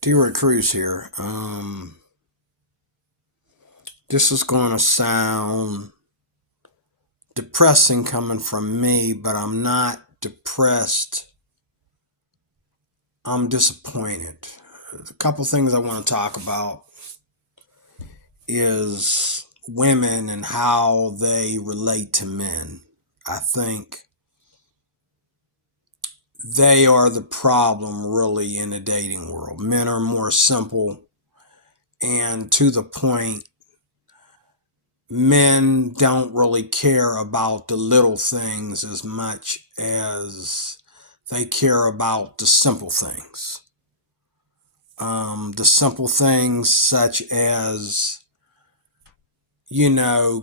T-Roy Cruz here. This is going to sound depressing coming from me, but I'm not depressed. I'm disappointed. A couple things I want to talk about is women and how they relate to men. I think they are the problem really in the dating world. Men are more simple and to the point. Men don't really care about the little things as much as they care about the simple things. The simple things such as,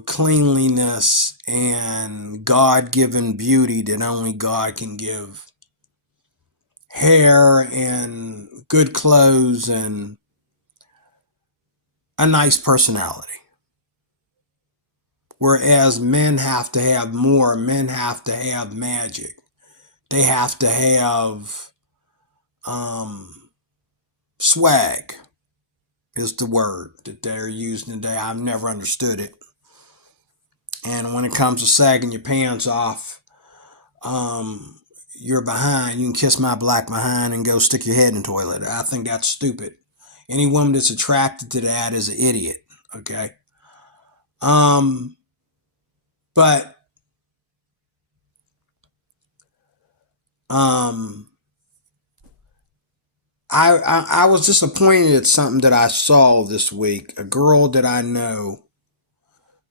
cleanliness and God given beauty that only God can give, hair and good clothes and a nice personality. Whereas men have to have more, men have to have magic. They have to have swag is the word that they're using today. I've never understood it. And when it comes to sagging your pants off, you're behind. You can kiss my black behind and go stick your head in the toilet. I think that's stupid. Any woman that's attracted to that is an idiot. Okay. But um, I was disappointed at something that I saw this week. A girl that I know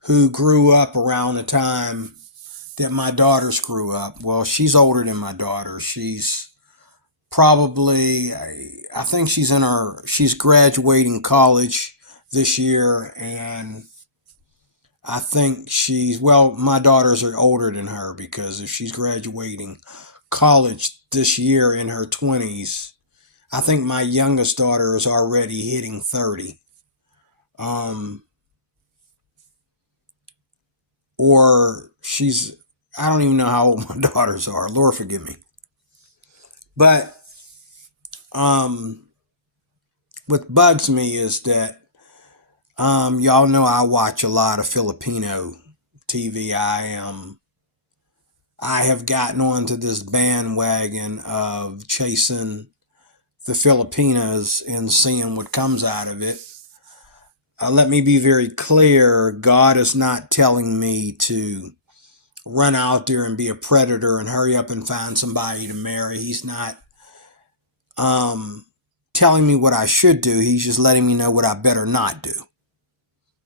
who grew up around the time that my daughters grew up. Well, she's older than my daughter. She's probably, I think she's graduating college this year. And I think my daughters are older than her because if she's graduating college this year in her 20s, I think my youngest daughter is already hitting 30. Um, or I don't even know how old my daughters are. Lord forgive me. But what bugs me is that y'all know I watch a lot of Filipino TV. I have gotten onto this bandwagon of chasing the Filipinas and seeing what comes out of it. Let me be very clear. God is not telling me to run out there and be a predator and hurry up and find somebody to marry. He's not telling me what I should do. He's just letting me know what I better not do.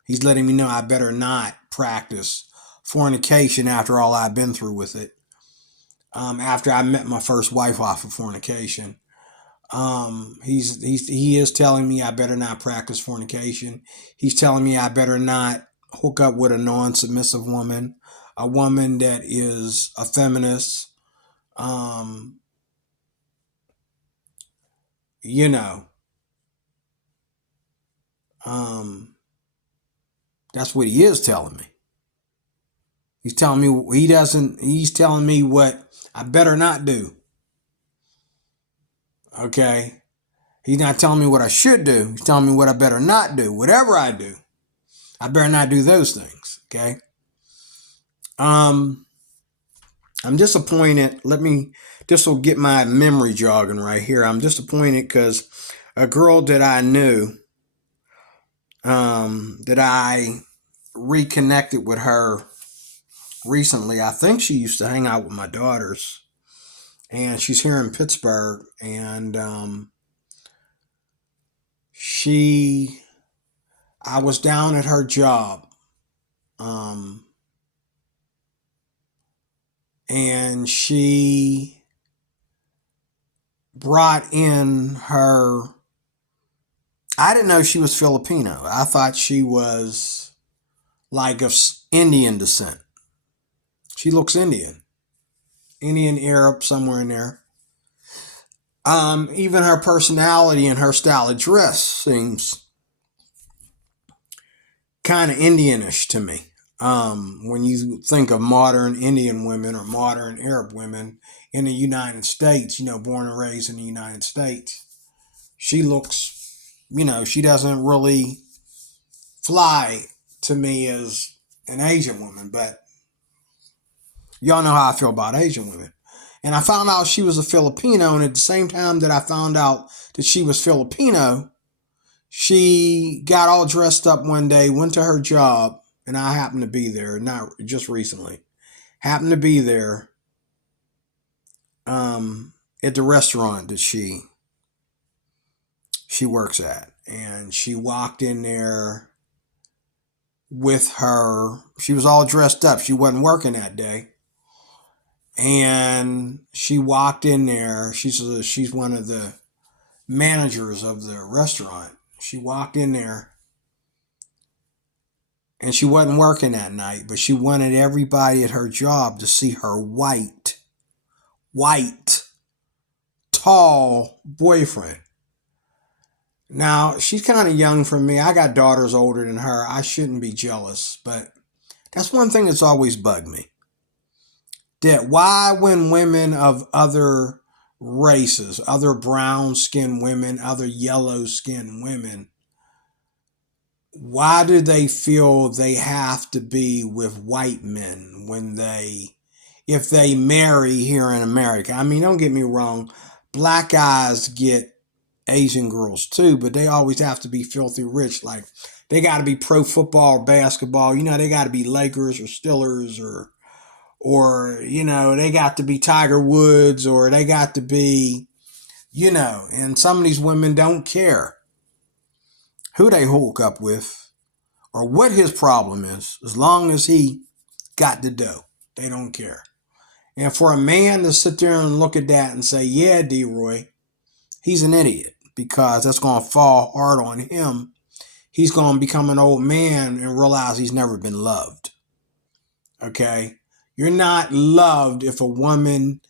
He's letting me know I better not practice fornication after all I've been through with it. After I met my first wife off of fornication. He is telling me I better not practice fornication. He's telling me I better not hook up with a non-submissive woman, a woman that is a feminist. Um, you know, um, that's what he is telling me. He's telling me he's telling me what I better not do. Okay. He's not telling me what I should do. He's telling me what I better not do. Whatever I do, I better not do those things. Okay. Um, I'm disappointed. This will get my memory jogging right here. I'm disappointed because a girl that I knew, that I reconnected with her recently. I think she used to hang out with my daughters, and she's here in Pittsburgh. And I was down at her job, um, and she brought in her. I didn't know she was Filipino. I thought she was like of Indian descent. She looks Indian, Arab, somewhere in there. Even her personality and her style of dress seems kind of Indianish to me. When you think of modern Indian women or modern Arab women in the United States, born and raised in the United States, She looks, she doesn't really fly to me as an Asian woman, but y'all know how I feel about Asian women. And I found out she was a Filipino, and at the same time that I found out that she was Filipino, she got all dressed up one day, went to her job, and I happened to be there, not just recently. Happened to be there at the restaurant that she works at. And she walked in there with her, she was all dressed up. She wasn't working that day. And she walked in there. She's one of the managers of the restaurant. She walked in there and she wasn't working that night, but she wanted everybody at her job to see her white, tall boyfriend. Now, she's kind of young for me. I got daughters older than her. I shouldn't be jealous, but that's one thing that's always bugged me. That why, when women of other races, other brown skinned women, other yellow skinned women, why do they feel they have to be with white men if they marry here in America? I mean, don't get me wrong, black guys get Asian girls too, but they always have to be filthy rich. Like, they got to be pro football or basketball. They got to be Lakers or Steelers or they got to be Tiger Woods, or they got to be, and some of these women don't care who they hook up with or what his problem is, as long as he got the dough. They don't care. And for a man to sit there and look at that and say, yeah, D-Roy, he's an idiot, because that's going to fall hard on him. He's going to become an old man and realize he's never been loved. Okay? You're not loved if a woman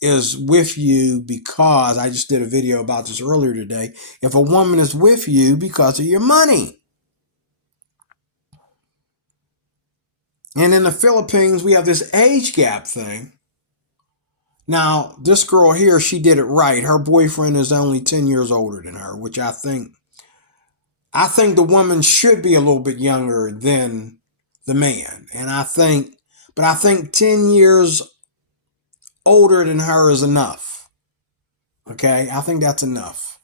is with you because, I just did a video about this earlier today, if a woman is with you because of your money. And in the Philippines, we have this age gap thing. Now, this girl here, she did it right. Her boyfriend is only 10 years older than her, which I think the woman should be a little bit younger than the man. But I think 10 years older than her is enough. Okay? I think that's enough.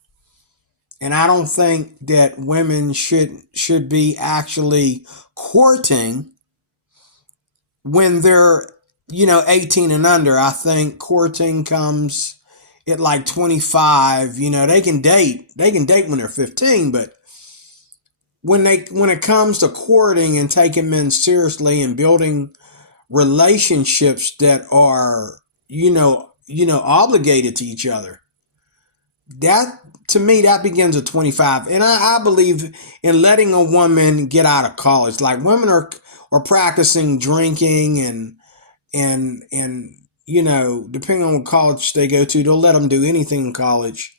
And I don't think that women should be actually courting when they're 18 and under. I think courting comes at like 25. They can date when they're 15, but when it comes to courting and taking men seriously and building relationships that are obligated to each other, that, to me, that begins at 25. And I believe in letting a woman get out of college. Like, women are practicing drinking and depending on what college they go to, they'll let them do anything in college.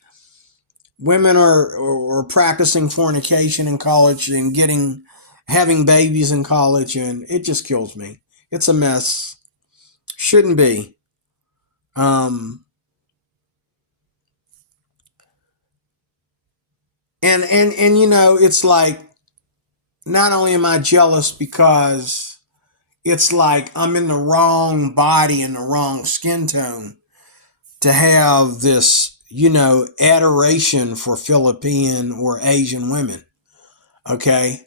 Women are practicing fornication in college and having babies in college, and it just kills me. It's a mess. Shouldn't be. And it's like, not only am I jealous because it's like I'm in the wrong body and the wrong skin tone to have this, adoration for Philippine or Asian women. Okay.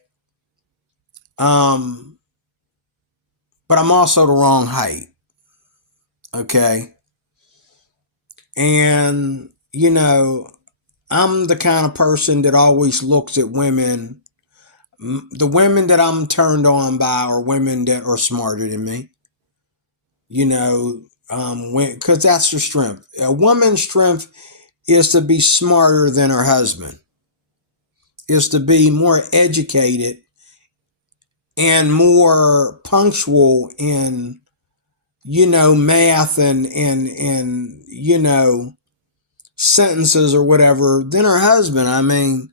But I'm also the wrong height. Okay. And, I'm the kind of person that always looks at women. The women that I'm turned on by are women that are smarter than me. Because that's her strength. A woman's strength is to be smarter than her husband, is to be more educated and more punctual in, math and sentences or whatever than her husband. I mean,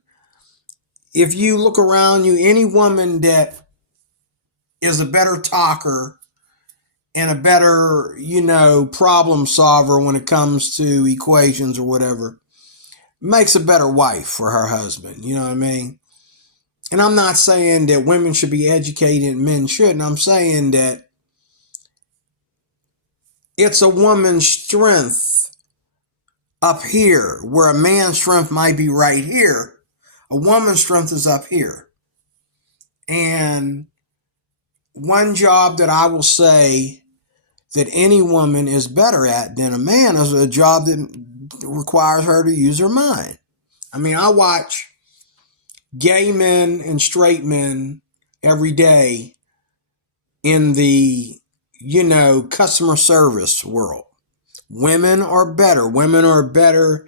if you look around you, any woman that is a better talker and a better, problem solver when it comes to equations or whatever, makes a better wife for her husband. You know what I mean? And I'm not saying that women should be educated and men shouldn't. I'm saying that it's a woman's strength up here where a man's strength might be right here. A woman's strength is up here. And one job that I will say that any woman is better at than a man is a job that requires her to use her mind. I mean, I watch gay men and straight men every day in the, customer service world. Women are better. Women are better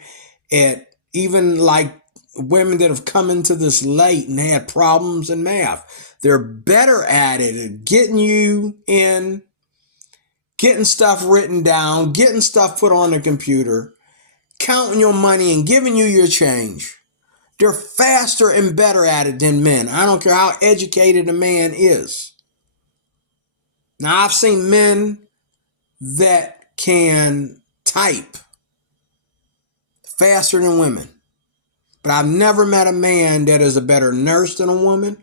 at, even like women that have come into this late and had problems in math. They're better at it, at getting you in, getting stuff written down, getting stuff put on the computer, counting your money and giving you your change. They're faster and better at it than men. I don't care how educated a man is. Now, I've seen men that can type faster than women, but I've never met a man that is a better nurse than a woman.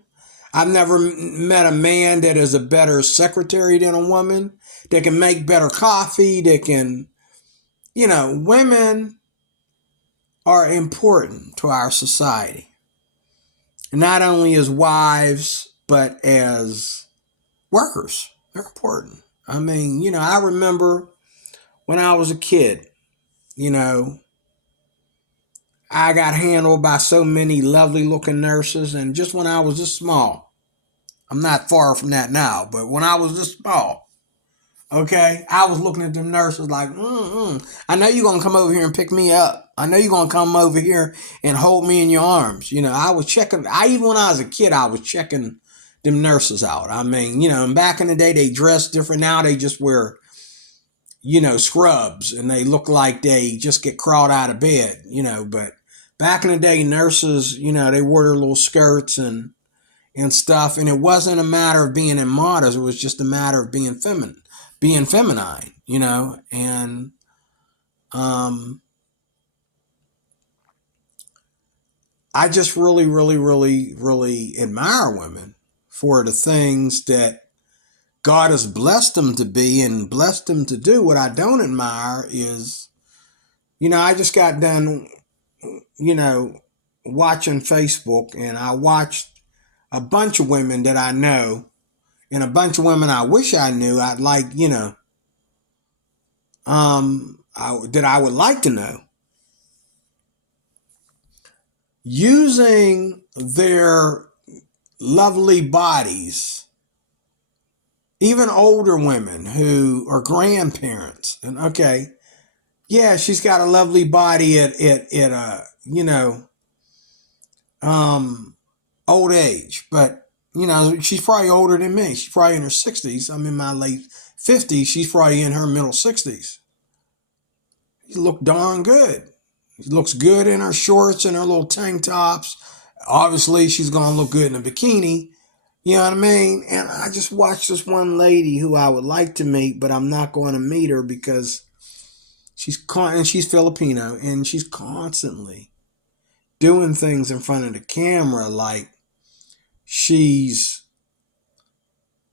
I've never met a man that is a better secretary than a woman, that can make better coffee, that can, women are important to our society. Not only as wives, but as workers. They're important. I mean, I remember when I was a kid, I got handled by so many lovely looking nurses. And just when I was this small, I'm not far from that now, but when I was this small, okay, I was looking at them nurses like, I know you're going to come over here and pick me up. I know you're going to come over here and hold me in your arms. I was checking, even when I was a kid, I was checking them nurses out. I mean, and back in the day, they dressed different. Now they just wear, scrubs, and they look like they just get crawled out of bed, but back in the day, nurses, they wore their little skirts and stuff. And it wasn't a matter of being immodest. It was just a matter of being feminine, and, I just really, really, really, really admire women for the things that God has blessed them to be and blessed them to do. What I don't admire is, I just got done, watching Facebook, and I watched a bunch of women that I know and a bunch of women I wish I knew. I'd like, that I would like to know, using their lovely bodies, even older women who are grandparents. And okay, yeah, she's got a lovely body at old age, but she's probably older than me. She's probably in her 60s. I'm in my late 50s. She's probably in her middle 60s. She look darn good. She looks good in her shorts and her little tank tops. Obviously, she's going to look good in a bikini. You know what I mean? And I just watched this one lady who I would like to meet, but I'm not going to meet her because she's Filipino, and she's constantly doing things in front of the camera like she's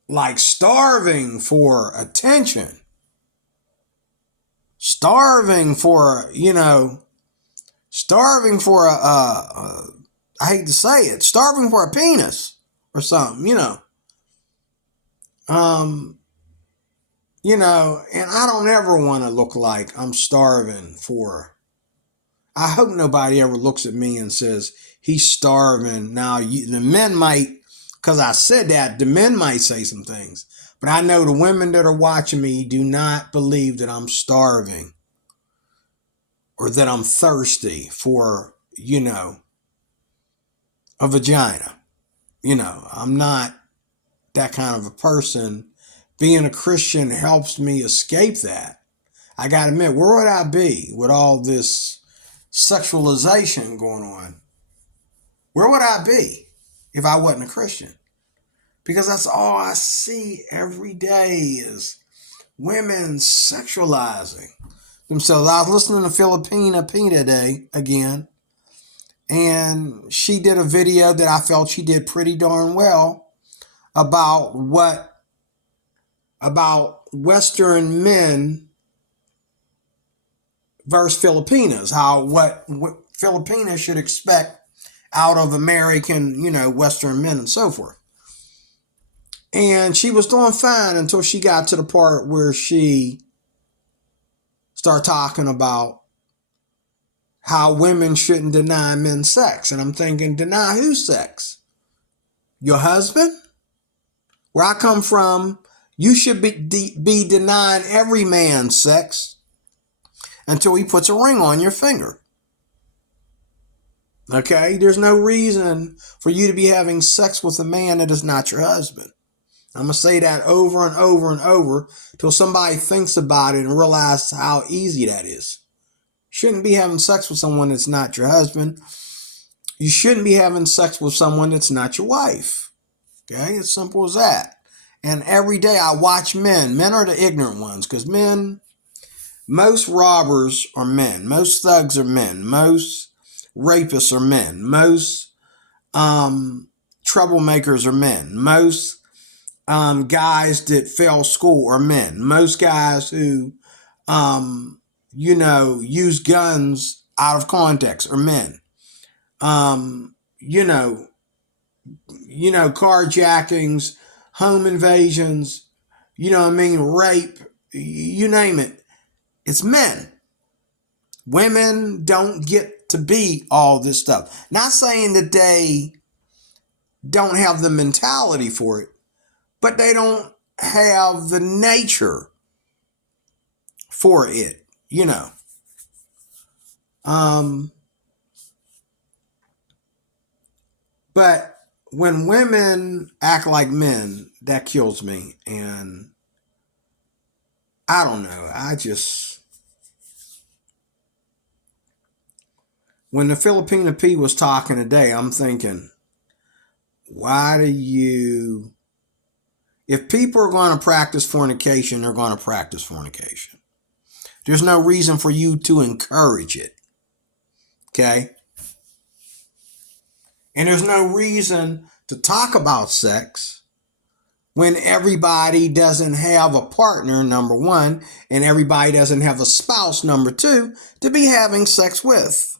like starving for attention, starving for, I hate to say it, starving for a penis or something, and I don't ever want to look like I'm starving for. I hope nobody ever looks at me and says he's starving. Now, the men might, because I said that, the men might say some things, but I know the women that are watching me do not believe that I'm starving or that I'm thirsty for, a vagina. I'm not that kind of a person. Being a Christian helps me escape that. I got to admit, where would I be with all this sexualization going on? Where would I be if I wasn't a Christian? Because that's all I see every day is women sexualizing themselves. I was listening to Filipina today again, And she did a video that I felt she did pretty darn well about Western men versus Filipinos, how what Filipinos should expect out of American, Western men and so forth. And she was doing fine until she got to the part where she started talking about how women shouldn't deny men sex. And I'm thinking, deny whose sex? Your husband? Where I come from, you should be denying every man's sex until he puts a ring on your finger. Okay? There's no reason for you to be having sex with a man that is not your husband. I'm going to say that over and over and over till somebody thinks about it and realizes how easy that is. You shouldn't be having sex with someone that's not your husband. You shouldn't be having sex with someone that's not your wife. Okay? It's simple as that. And every day I watch men. Men are the ignorant ones because most robbers are men. Most thugs are men. Most rapists are men. Most troublemakers are men. Most guys that fail school are men. Most guys who, use guns out of context are men. Carjackings, home invasions, rape, you name it. It's men. Women don't get to be all this stuff. Not saying that they don't have the mentality for it, but they don't have the nature for it, But when women act like men, that kills me. And I don't know. When the Filipina P was talking today, I'm thinking, if people are going to practice fornication, they're going to practice fornication. There's no reason for you to encourage it. Okay? And there's no reason to talk about sex when everybody doesn't have a partner, number one, and everybody doesn't have a spouse, number two, to be having sex with.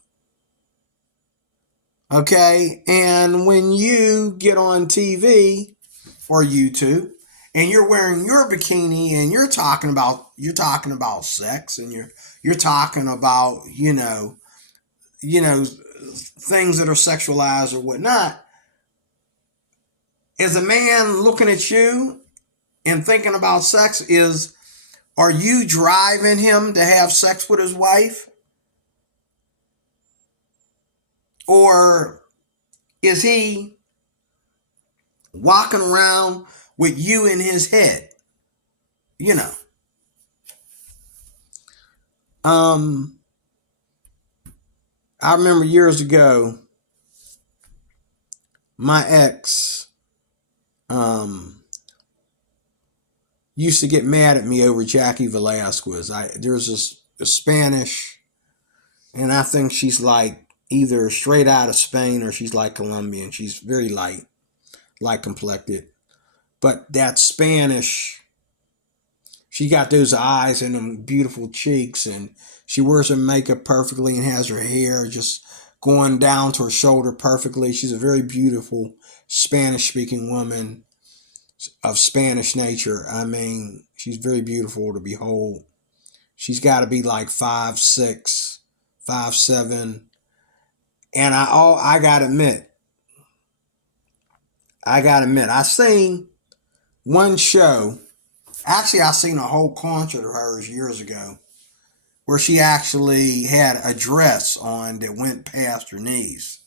Okay? And when you get on TV or YouTube and you're wearing your bikini and you're talking about sex and you're talking about, things that are sexualized or whatnot, is a man looking at you and thinking about sex, are you driving him to have sex with his wife? Or is he walking around with you in his head? I remember years ago, my ex used to get mad at me over Jackie Velasquez. There's a Spanish, and I think she's like either straight out of Spain or she's like Colombian. She's very light complected. But that Spanish, she got those eyes and them beautiful cheeks, and she wears her makeup perfectly and has her hair just going down to her shoulder perfectly. She's a very beautiful Spanish-speaking woman of Spanish nature. I mean, she's very beautiful to behold. She's got to be like 5'6", 5'7". And I gotta admit, I seen one show. Actually, I seen a whole concert of hers years ago where she actually had a dress on that went past her knees.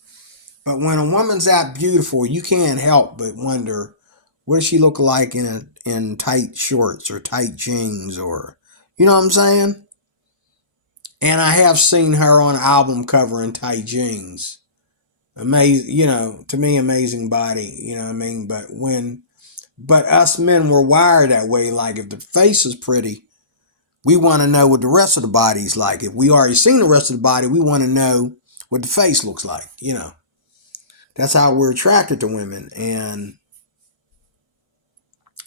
But when a woman's that beautiful, you can't help but wonder, what does she look like in tight shorts or tight jeans, or, you know what I'm saying? And I have seen her on an album cover in tight jeans. Amazing, to me, amazing body, you know what I mean? But us men were wired that way. Like, if the face is pretty, we want to know what the rest of the body's like. If we already seen the rest of the body, we want to know what the face looks like. That's how we're attracted to women. And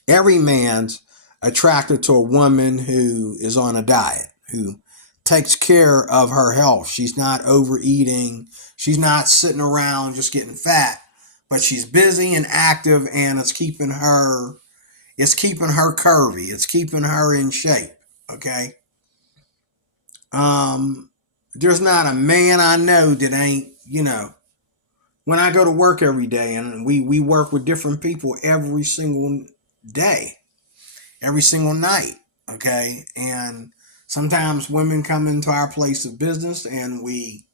every man's attracted to a woman who is on a diet, who takes care of her health. She's not overeating. She's not sitting around just getting fat, but she's busy and active, and it's keeping her curvy. It's keeping her in shape. Okay. Um, there's not a man I know that ain't, when I go to work every day, and we work with different people every single day, every single night. Okay. And sometimes women come into our place of business, and we,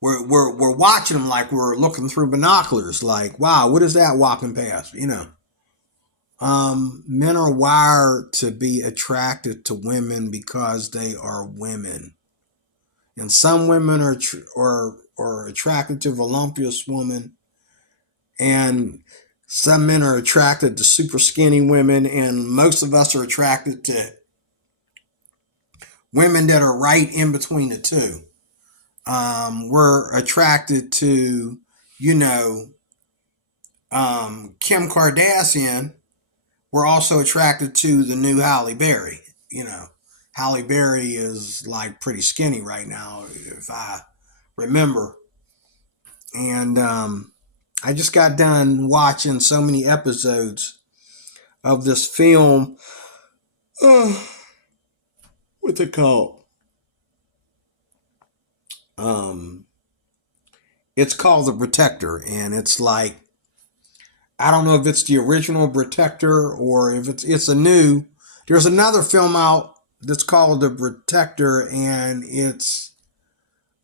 we're watching them like we're looking through binoculars, like, wow, what is that walking past? Men are wired to be attracted to women because they are women, and some women are attracted to voluptuous women, and some men are attracted to super skinny women, and most of us are attracted to women that are right in between the two. We're attracted to, you know, Kim Kardashian. We're also attracted to the new Halle Berry. Halle Berry is like pretty skinny right now, if I remember. And I just got done watching so many episodes of this film. What's it called? Um, it's called The Protector, and it's like, I don't know if it's the original Protector or if it's a new. There's another film out that's called The Protector, and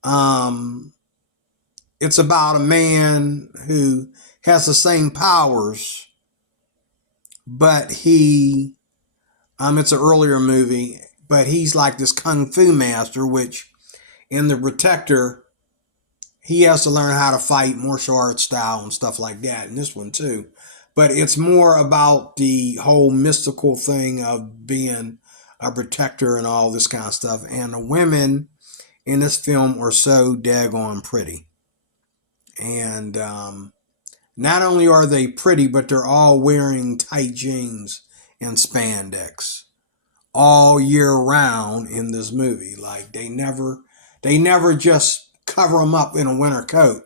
um it's about a man who has the same powers, but it's an earlier movie, but he's like this kung fu master, which in The Protector he has to learn how to fight martial arts style and stuff like that in this one too. But it's more about the whole mystical thing of being a protector and all this kind of stuff. And the women in this film are so daggone pretty. And not only are they pretty, but they're all wearing tight jeans and spandex all year round in this movie. Like they never just cover them up in a winter coat.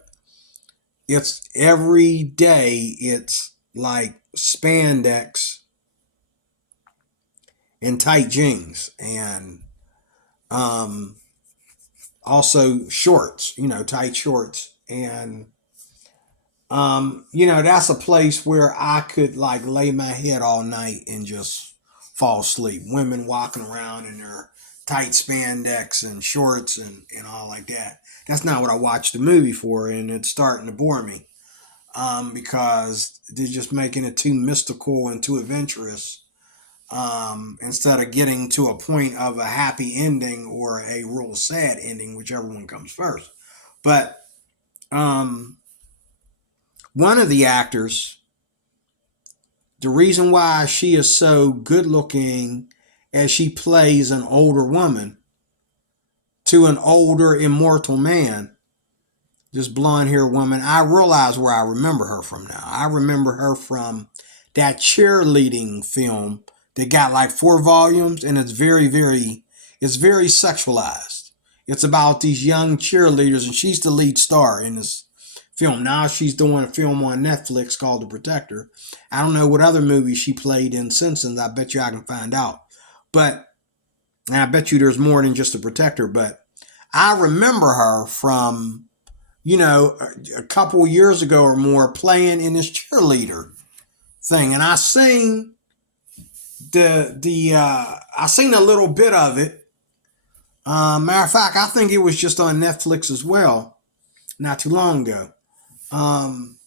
It's every day. It's like spandex and tight jeans, and um, also shorts. Tight shorts, and that's a place where I could like lay my head all night and just fall asleep. Women walking around in their tight spandex and shorts and all like that. That's not what I watched the movie for, and it's starting to bore me. Because they're just making it too mystical and too adventurous, instead of getting to a point of a happy ending or a real sad ending, whichever one comes first. But one of the actors, the reason why she is so good looking as she plays an older woman to an older immortal man, this blonde haired woman, I realize where I remember her from now. I remember her from that cheerleading film that got like 4 volumes, and it's very sexualized. It's about these young cheerleaders, and she's the lead star in this film. Now she's doing a film on Netflix called The Protector. I don't know what other movies she played in since then. I bet you I can find out. But and I bet you there's more than just The Protector. But I remember her from a couple years ago or more playing in this cheerleader thing, and I seen a little bit of it. Matter of fact, I think it was just on Netflix as well, not too long ago. Um,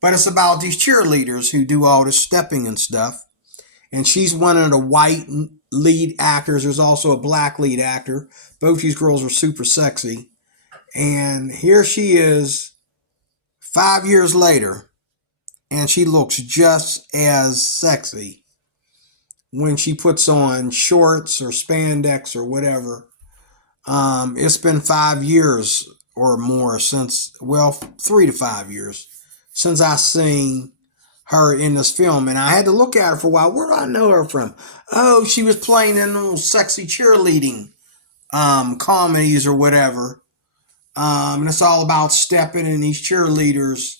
but it's about these cheerleaders who do all this stepping and stuff, and she's one of the white lead actors. There's also a black lead actor. Both these girls are super sexy, and here she is 5 years later, and she looks just as sexy when she puts on shorts or spandex or whatever. It's been 5 years or more since, well, 3 to 5 years since I seen her in this film, and I had to look at her for a while. Where do I know her from? Oh, she was playing in those sexy cheerleading comedies or whatever. And it's all about stepping in these cheerleaders,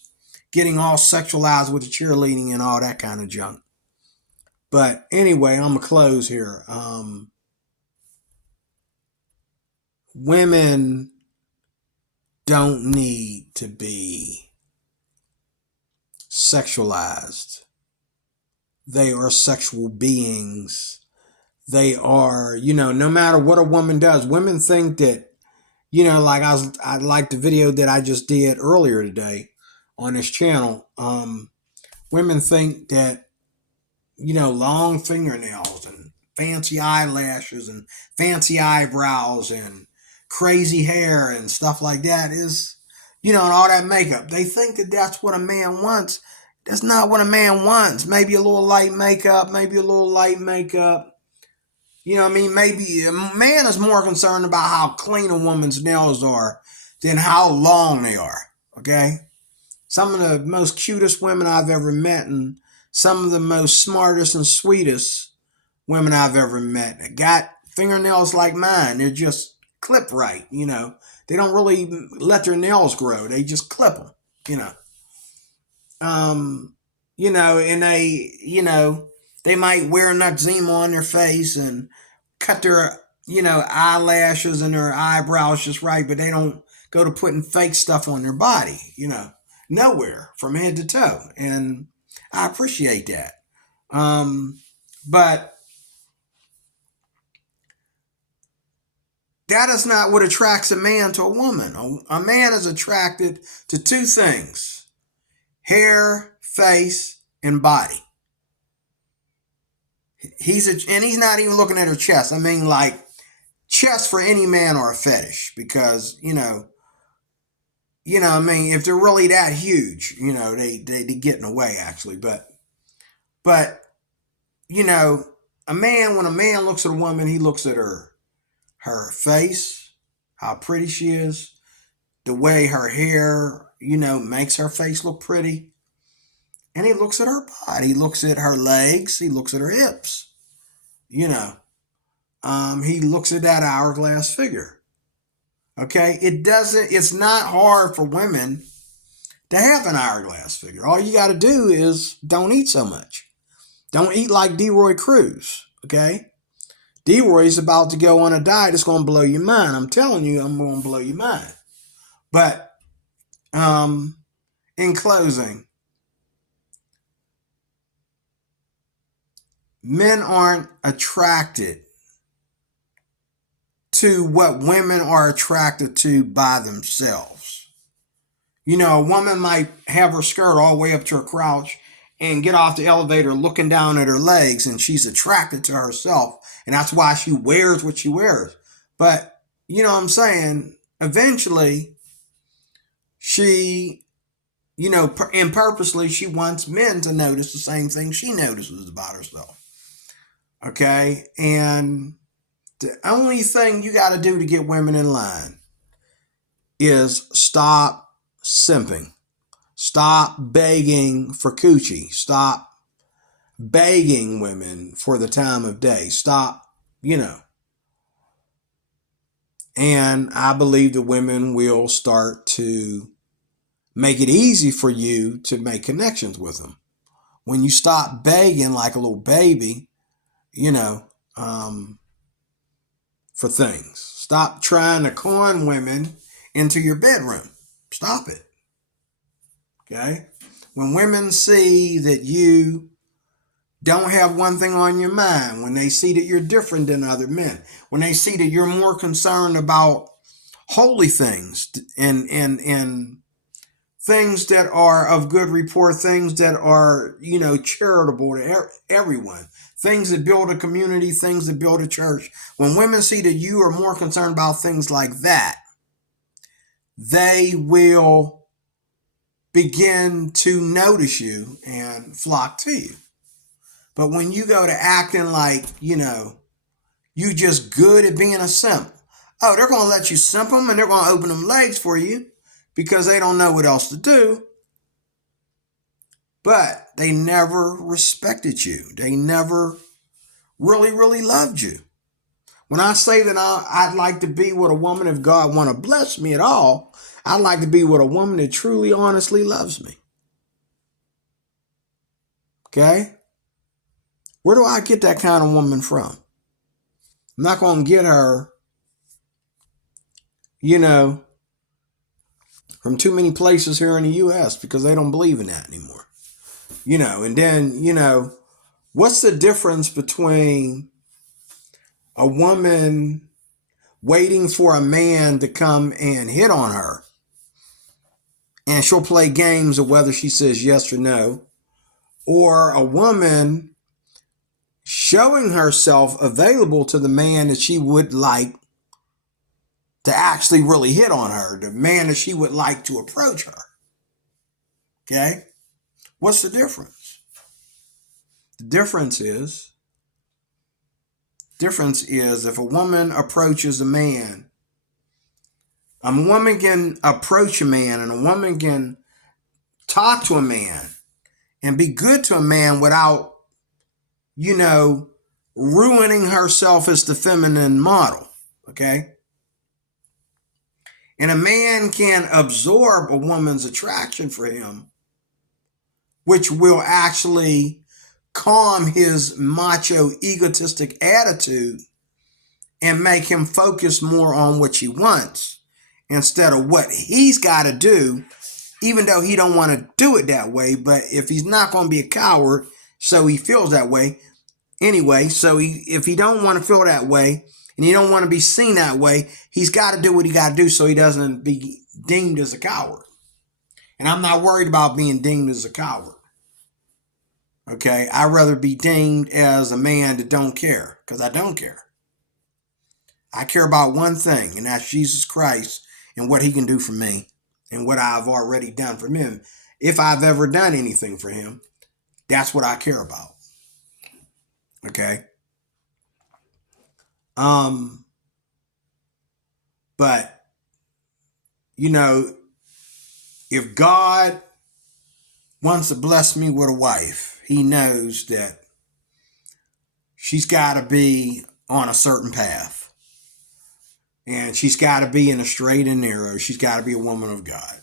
getting all sexualized with the cheerleading and all that kind of junk. But anyway, I'm gonna close here. Women don't need to be sexualized. They are sexual beings. They are, no matter what a woman does, women think that, like I like the video that I just did earlier today on this channel. Women think that, long fingernails and fancy eyelashes and fancy eyebrows and crazy hair and stuff like that is, and all that makeup. They think that that's what a man wants. That's not what a man wants. Maybe a little light makeup, maybe a little light makeup. You know what I mean? Maybe a man is more concerned about how clean a woman's nails are than how long they are. Okay? Some of the most cutest women I've ever met and some of the most smartest and sweetest women I've ever met got fingernails like mine. They're just clip right, They don't really let their nails grow. They just clip them, you know. And they might wear Noxzema on their face and cut their, eyelashes and their eyebrows just right, but they don't go to putting fake stuff on their body, nowhere from head to toe. And I appreciate that. But that is not what attracts a man to a woman. A man is attracted to two things: hair, face, and body. He's not even looking at her chest. I mean, like, chest for any man are a fetish because, I mean, if they're really that huge, they get in the way actually. But, when a man looks at a woman, he looks at her face, how pretty she is, the way her hair, makes her face look pretty. And he looks at her body. He looks at her legs. He looks at her hips. He looks at that hourglass figure. Okay? It's not hard for women to have an hourglass figure. All you got to do is don't eat so much. Don't eat like D-Roy Cruz. Okay? D-Roy's about to go on a diet. It's going to blow your mind. I'm telling you, I'm going to blow your mind. But, in closing, men aren't attracted to what women are attracted to by themselves. A woman might have her skirt all the way up to her crotch and get off the elevator looking down at her legs, and she's attracted to herself, and that's why she wears what she wears. But, you know what I'm saying? Eventually, she, and purposely, she wants men to notice the same thing she notices about herself. Okay? And the only thing you got to do to get women in line is stop simping. Stop begging for coochie. Stop begging women for the time of day. Stop, And I believe the women will start to make it easy for you to make connections with them. When you stop begging like a little baby, for things. Stop trying to con women into your bedroom. Stop it. Okay? When women see that you don't have one thing on your mind, when they see that you're different than other men, when they see that you're more concerned about holy things and things that are of good report, things that are, charitable to everyone, things that build a community, things that build a church. When women see that you are more concerned about things like that, they will begin to notice you and flock to you. But when you go to acting like, you just good at being a simp, oh, they're going to let you simp them and they're going to open them legs for you because they don't know what else to do. But they never respected you. They never really, really loved you. When I say that I'd like to be with a woman, if God want to bless me at all, I'd like to be with a woman that truly, honestly loves me. Okay? Where do I get that kind of woman from? I'm not going to get her, from too many places here in the U.S. because they don't believe in that anymore. And then, what's the difference between a woman waiting for a man to come and hit on her, and she'll play games of whether she says yes or no, or a woman showing herself available to the man that she would like to actually really hit on her, the man that she would like to approach her? Okay? What's the difference? The difference is if a woman approaches a man can approach a man, and a woman can talk to a man and be good to a man without, ruining herself as the feminine model. Okay? And a man can absorb a woman's attraction for him, which will actually calm his macho, egotistic attitude and make him focus more on what she wants instead of what he's got to do, even though he don't want to do it that way. But if he's not going to be a coward, so he feels that way anyway. So if he don't want to feel that way and he don't want to be seen that way, he's got to do what he got to do so he doesn't be deemed as a coward. And I'm not worried about being deemed as a coward. Okay, I'd rather be deemed as a man that don't care, because I don't care. I care about one thing, and that's Jesus Christ and what he can do for me and what I've already done for him. If I've ever done anything for him, that's what I care about. Okay? But, if God wants to bless me with a wife, he knows that she's got to be on a certain path. And she's got to be in a straight and narrow. She's got to be a woman of God.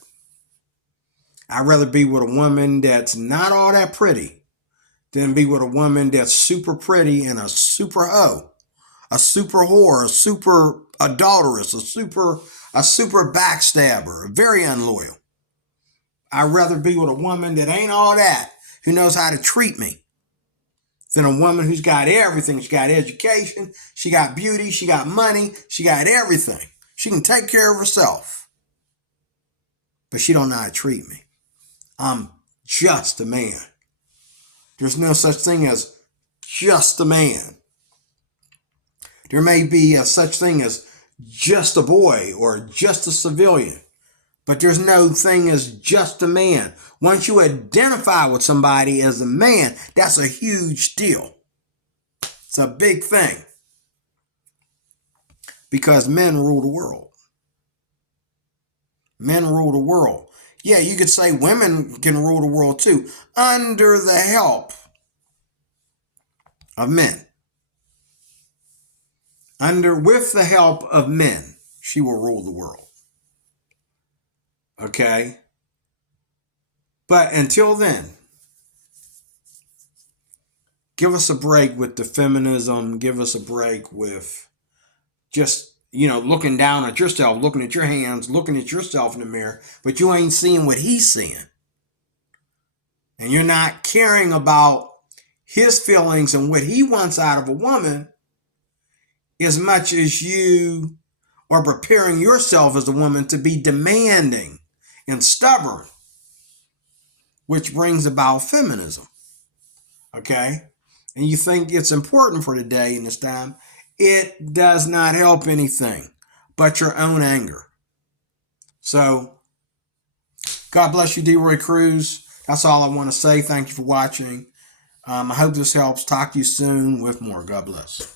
I'd rather be with a woman that's not all that pretty than be with a woman that's super pretty and a super hoe, a super whore, a super adulteress, a super backstabber, very unloyal. I'd rather be with a woman that ain't all that, who knows how to treat me, than a woman who's got everything. She got education, she got beauty, she got money, she got everything. She can take care of herself. But she don't know how to treat me. I'm just a man. There's no such thing as just a man. There may be a such thing as just a boy or just a civilian. But there's no thing as just a man. Once you identify with somebody as a man, that's a huge deal. It's a big thing. Because men rule the world. Men rule the world. Yeah, you could say women can rule the world too, under the help of men. With the help of men, she will rule the world. Okay? But until then, give us a break with the feminism. Give us a break with just, looking down at yourself, looking at your hands, looking at yourself in the mirror, but you ain't seeing what he's seeing. And you're not caring about his feelings and what he wants out of a woman as much as you are preparing yourself as a woman to be demanding and stubborn, which brings about feminism. Okay? And you think it's important for today in this time. It does not help anything but your own anger. So, God bless you, D. Roy Cruz. That's all I want to say. Thank you for watching. I hope this helps. Talk to you soon with more. God bless.